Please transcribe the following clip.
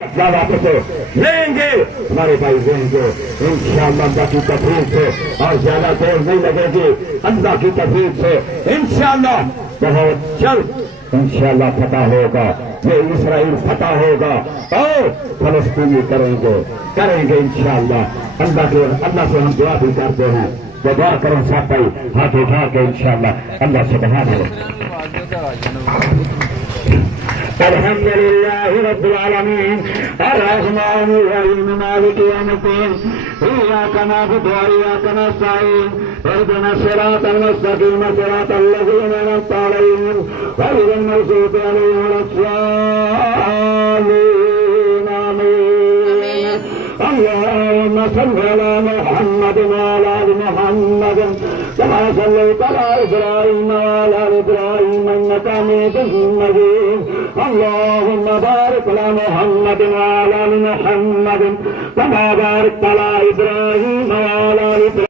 वापस लेंगे हमारे भाई लेंगे इंशाअल्लाह अल्लाह की तौफीक से और ज्यादा देर नहीं लगेगी अल्लाह की तौफीक से इंशाअल्लाह बहुत जल्द इंशाअल्लाह फतह होगा ये इसराइल फतह होगा और फलस्तीनी करेंगे इंशाअल्लाह अल्लाह से हम दुआ भी करते हैं तो दुआ करो सब भाई हाथ उठा के इंशाअल्लाह अल्लाह सुब्हान अल्हम्दुलिल्लाह रब्बिल आलमीन अर्रहमानिर रहीम मालिक यौमिद्दीन इय्याका नअबुदु व इय्याका नस्तईन इहदिनास सिरातल मुस्तकीम सिरातल लज़ीना अन'अमता अलैहिम गैरिल मग़्ज़ूबि अलैहिम वलद्दालीन आमीन अल्लाहुम्मा सल्लि अला मुहम्मद व अला आलि मुहम्मद कमा सल्लैता अला इब्राहीम व अला आलि इब्राहीम इन्नका हमीदुम मजीद اللهم بارك على محمد وعلى ال محمد كما باركت على ابراهيم